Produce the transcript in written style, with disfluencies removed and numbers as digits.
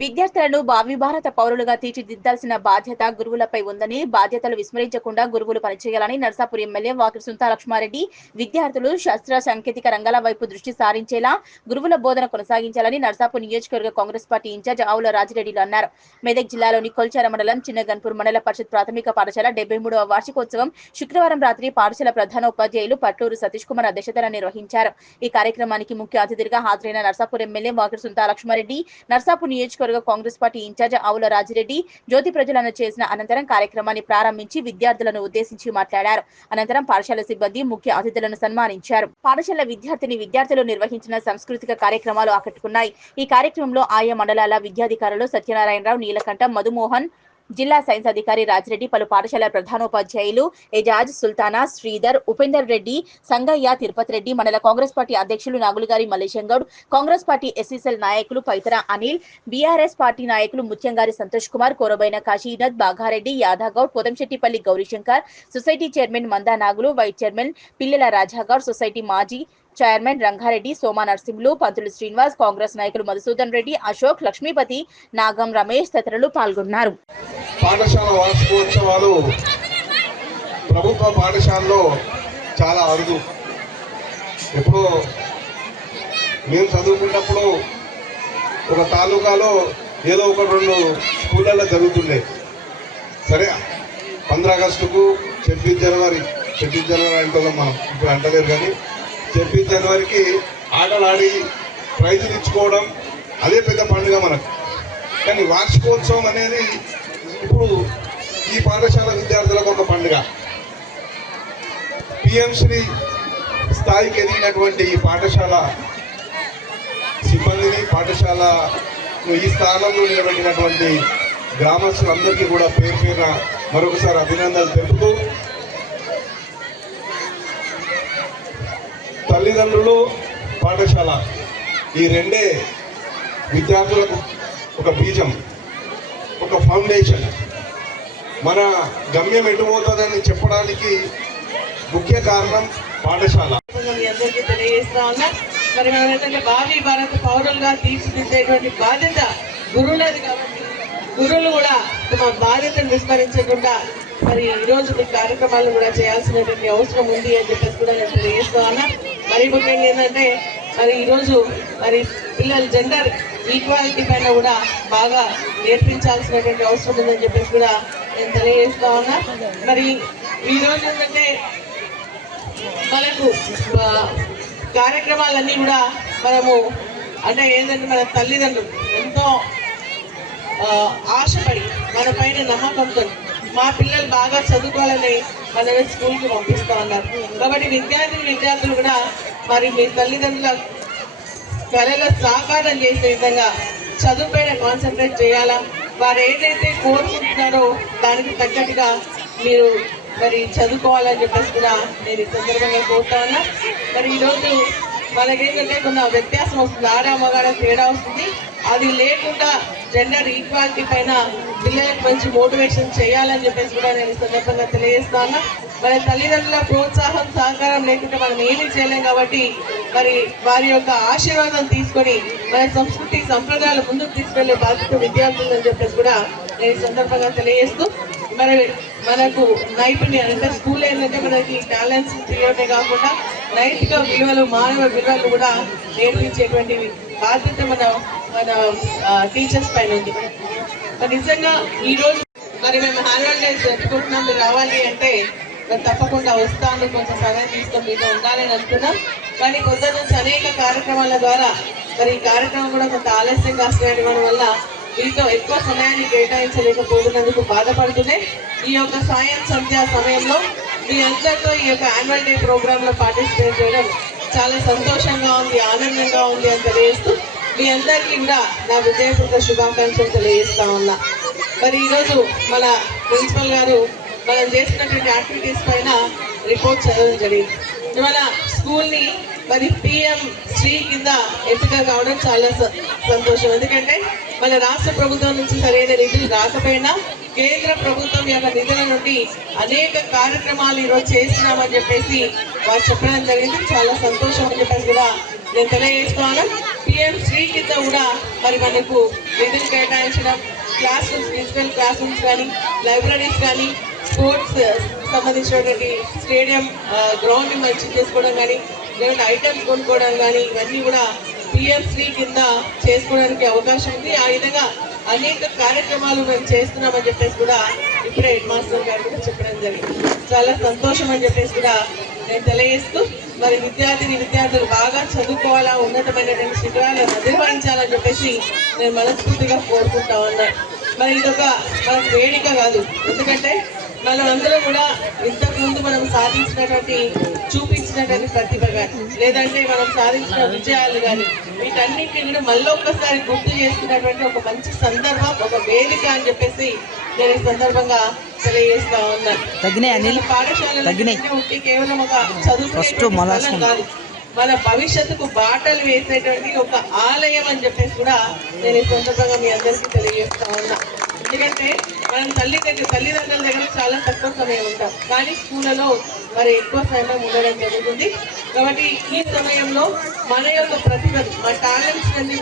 విద్యార్థులను భావి భారత పౌరులుగా తీర్చిదిద్దాల్సిన బాధ్యత గురువులపై ఉందని, బాధ్యతలు విస్మరించకుండా గురువులు పనిచేయాలని నర్సాపూర్ ఎమ్మెల్యే వాకిటి సుంతా లక్ష్మారెడ్డి విద్యార్థులు శాస్త్ర సాంకేతిక రంగాల వైపు దృష్టి సారించేలా గురువుల బోధన కొనసాగించాలని నర్సాపూర్ నియోజకవర్గ కాంగ్రెస్ పార్టీ ఇన్ఛార్జ్ ఆవుల రాజిరెడ్డిలు అన్నారు. మెదక్ జిల్లాలోని కొల్చార మండలం చిన్నగన్పూర్ మండల పరిషత్ ప్రాథమిక పాఠశాల 73వ వార్షికోత్సవం శుక్రవారం రాత్రి పాఠశాల ప్రధాన ఉపాధ్యాయులు పట్లూరు సతీష్ కుమార్ అధ్యక్షతన నిర్వహించారు. ఈ కార్యక్రమానికి ముఖ్య అతిథిగా హాజరైన నర్సాపూర్ ఎమ్మెల్యే వాకిటి సుంతా లక్ష్మారెడ్డి, నర్సాపూర్ నియోజకవర్గ కాంగ్రెస్ పార్టీ ఇన్ఛార్జ్ ఆవుల రాజిరెడ్డి జ్యోతి ప్రజ్వలన చేసిన అనంతరం కార్యక్రమాన్ని ప్రారంభించి విద్యార్థులను ఉద్దేశించి మాట్లాడారు. అనంతరం పాఠశాల సిబ్బంది ముఖ్య అతిథులను సన్మానించారు. పాఠశాల విద్యార్థులు నిర్వహించిన సాంస్కృతిక కార్యక్రమాలు ఆకట్టుకున్నాయి. ఈ కార్యక్రమంలో ఆయా మండలాల విద్యాధికారులు సత్యనారాయణరావు, నీలకంఠం, మధుమోహన్, జిల్లా సైన్స్ అధికారి రాజిరెడ్డి, పలు పాఠశాల ప్రధానోపాధ్యాయులు ఎజాజ్, సుల్తానా, శ్రీధర్, ఉపేందర్ రెడ్డి, సంగయ్య, తిరుపతి రెడ్డి, మండల కాంగ్రెస్ పార్టీ అధ్యక్షులు నాగులుగారి మల్లేశంగౌడ్, కాంగ్రెస్ పార్టీ ఎస్సీసెల్ నాయకులు పైతర అనిల్, బీఆర్ఎస్ పార్టీ నాయకులు ముత్యంగారి సంతోష్ కుమార్, కోరబైన కాశీనాథ్, బాగారెడ్డి, యాదగౌడ్, పొదంశెట్టిపల్లి గౌరీశంకర్, సొసైటీ చైర్మన్ మందా నాగులు, వైస్ చైర్మన్ పిల్లెల రాజాగౌడ్, సొసైటీ మాజీ చైర్మన్ రంగారెడ్డి, సోమా నరసింహులు, పంతులు శ్రీనివాస్, కాంగ్రెస్ నాయకులు మధుసూదన్ రెడ్డి, అశోక్, లక్ష్మీపతి, నాగం రమేష్ తదితరులు పాల్గొన్నారు. పాఠశాల వార్షికోత్సవాలు ప్రభుత్వ పాఠశాలలో చాలా అరుదు. ఎప్పుడో మేము చదువుకున్నప్పుడు ఒక తాలూకాలో ఏదో ఒక 2 స్కూళ్ళల్లో జరుగుతుండే. సరే, 15 ఆగస్టుకు 26 జనవరి అంటున్నాం మనం, ఇప్పుడు అంటలేరు కానీ 26 జనవరికి ఆటలు ఆడి ప్రైజులు ఇచ్చుకోవడం అదే పెద్ద పండుగ మనకు. కానీ వార్షికోత్సవం అనేది ఇప్పుడు ఈ పాఠశాల విద్యార్థులకు ఒక పండుగ. పిఎం శ్రీ స్థాయికి ఎదిగినటువంటి ఈ పాఠశాల సిబ్బందిని, పాఠశాల ఈ స్థానంలో నిలబెట్టినటువంటి గ్రామస్తులందరికీ కూడా పేరు పేరున మరొకసారి అభినందనలు తెలుపుతూ, తల్లిదండ్రులు, పాఠశాల ఈ రెండే విద్యార్థులకు ఒక బీజం, ఒక ఫౌండేషన్. మన గమ్యం ఎటుపోతుందని చెప్పడానికి ముఖ్య కారణం పాఠశాల. అందరికీ తెలియజేస్తా ఉన్నా. మరి మనం ఏంటంటే భావి భారత పౌరులుగా తీర్చిదిద్దేటువంటి బాధ్యత గురువులది కాబట్టి గురువులు కూడా తమ బాధ్యతను విస్మరించకుండా మరి ఈరోజు మీ కార్యక్రమాలను కూడా చేయాల్సినటువంటి అవసరం ఉంది అని చెప్పేసి కూడా నేను తెలియజేస్తా ఉన్నా. మరి ముఖ్యంగా ఏంటంటే మరి ఈరోజు మరి పిల్లలు జెండర్ ఈక్వాలిటీ పైన కూడా బాగా నేర్పించాల్సినటువంటి అవసరం ఉందని చెప్పేసి కూడా నేను తెలియజేస్తా ఉన్నా. మరి ఈరోజు ఏంటంటే మనకు కార్యక్రమాలన్నీ కూడా మనము అంటే ఏంటంటే మన తల్లిదండ్రులు ఎంతో ఆశపడి మన పైన నమ్మకంతో మా పిల్లలు బాగా చదువుకోవాలని మనమే స్కూల్కి పంపిస్తూ ఉన్నారు. కాబట్టి విద్యార్థులు కూడా మరి మీ తల్లిదండ్రుల కళలో సాకారం చేసే విధంగా చదువుపైన కాన్సన్ట్రేట్ చేయాలా. వారు ఏదైతే కోరుకుంటున్నారో దానికి తగ్గట్టుగా మీరు మరి చదువుకోవాలని చెప్పేసి కూడా నేను ఈ సందర్భంగా కోరుతా ఉన్నా. మరి ఈరోజు మనకేంటంటే కొంత వ్యత్యాసం వస్తుంది, ఆడ మగాడ తేడా వస్తుంది. అది లేకుండా జెండర్ ఈక్వాలిటీ పైన పిల్లలకు మంచి మోటివేషన్ చేయాలని చెప్పేసి కూడా నేను ఈ సందర్భంగా తెలియజేస్తా ఉన్నా. మన తల్లిదండ్రుల ప్రోత్సాహం, సహకారం లేకుంటే మనం ఏమీ చేయలేం. కాబట్టి మరి వారి యొక్క ఆశీర్వాదం తీసుకొని మన సంస్కృతి సంప్రదాయాలు ముందుకు తీసుకెళ్లే బాధ్యత విద్యార్థులు అని చెప్పేసి కూడా నేను ఈ సందర్భంగా తెలియజేస్తూ, మరి మనకు నైపుణ్యాలు అంటే స్కూల్ ఏంటంటే మనకి టాలెంట్స్ తీయడమే కాకుండా నైతిక విలువలు, మానవ విలువలు కూడా నేర్పించేటువంటి బాధ్యత మన టీచర్స్ పైన ఉంది. మరి నిజంగా ఈరోజు మరి మేము యాన్యువల్ డే జరుపుకుంటున్నాం. మీరు రావాలి అంటే మరి తప్పకుండా వస్తాను, కొంచెం సమయం తీసుకొని మీతో ఉండాలని అనుకున్నాం. కానీ కొంత నుంచి అనేక కార్యక్రమాల ద్వారా మరి ఈ కార్యక్రమం కూడా కొంత ఆలస్యంగా వస్తున్నాయడం వల్ల మీతో ఎక్కువ సమయాన్ని కేటాయించలేకపోతున్నందుకు బాధపడుతున్నాయి. ఈ యొక్క సాయం సంధ్యా సమయంలో మీ అందరితో ఈ యొక్క యాన్యువల్ డే ప్రోగ్రాంలో పార్టిసిపేట్ చేయడం చాలా సంతోషంగా ఉంది, ఆనందంగా ఉంది అని తెలియజేస్తూ మీ అందరికీ కూడా నా హృదయపూర్వక శుభాకాంక్షలు తెలియజేస్తా ఉన్నా. మరి ఈరోజు మన ప్రిన్సిపల్ గారు మనం చేసినటువంటి యాక్టివిటీస్ పైన రిపోర్ట్ చదవడం జరిగింది. మన స్కూల్ని మరి పిఎం శ్రీ కింద ఎంపిక కావడం చాలా సంతోషం. ఎందుకంటే మన రాష్ట్ర ప్రభుత్వం నుంచి సరైన నిధులు రాకపోయినా కేంద్ర ప్రభుత్వం యొక్క నిధుల నుండి అనేక కార్యక్రమాలు ఈరోజు చేస్తున్నామని చెప్పేసి వారు చెప్పడం జరిగింది. చాలా సంతోషం అని చెప్పేసి కూడా నేను తెలియజేస్తున్నాను. పిఎం శ్రీ కింద కూడా మరి మనకు నిధులు కేటాయించడం, class rooms, digital class rooms కానీ, లైబ్రరీస్ కానీ, స్పోర్ట్స్ సంబంధించినటువంటి స్టేడియం గ్రౌండ్ని మంచి చేసుకోవడం కానీ, లేదంటే ఐటమ్స్ కొనుక్కోవడం కానీ, ఇవన్నీ కూడా పిఎం శ్రీ కింద చేసుకోవడానికి అవకాశం ఉంది. ఆ విధంగా అనేక కార్యక్రమాలు మేము చేస్తున్నామని చెప్పేసి కూడా ఇప్పుడే హెడ్ మాస్టర్ గారు కూడా చెప్పడం జరిగింది. చాలా సంతోషం అని చెప్పేసి కూడా నేను తెలియజేస్తూ, మరి విద్యార్థులు బాగా చదువుకోవాలా, ఉన్నతమైనటువంటి శిఖరాలను అధిరోహించాలని చెప్పేసి నేను మనస్ఫూర్తిగా కోరుకుంటా ఉన్నాను. మరి ఇదొక మనకు వేడిక కాదు, ఎందుకంటే మనం అందరం కూడా ఇంతకుముందు మనం చూపించినటువంటి ప్రతిభ కానీ, లేదంటే మనం సాధించిన విజయాలు కానీ, వీటన్నిటిని కూడా మళ్ళీ ఒక్కసారి గుర్తు చేసుకున్నటువంటి ఒక మంచి సందర్భం, ఒక వేదిక అని చెప్పేసి నేను ఈ సందర్భంగా తెలియజేస్తా ఉన్నాను. పాఠశాలలో ఉంటే కేవలం ఒక చదువు కాదు, మన భవిష్యత్తుకు బాటలు వేసేటువంటి ఒక ఆలయం అని చెప్పేసి కూడా నేను ఈ సందర్భంగా మీ అందరికీ తెలియజేస్తా ఉన్నా. ఎందుకంటే మనం తల్లిదండ్రుల దగ్గర చాలా తక్కువ సమయం ఉంటాం, కానీ స్కూళ్ళలో మరి ఎక్కువ సమయం ఉండడం జరుగుతుంది. కాబట్టి ఈ సమయంలో మన యొక్క ప్రతిభ, మన టాలెంట్స్ అన్ని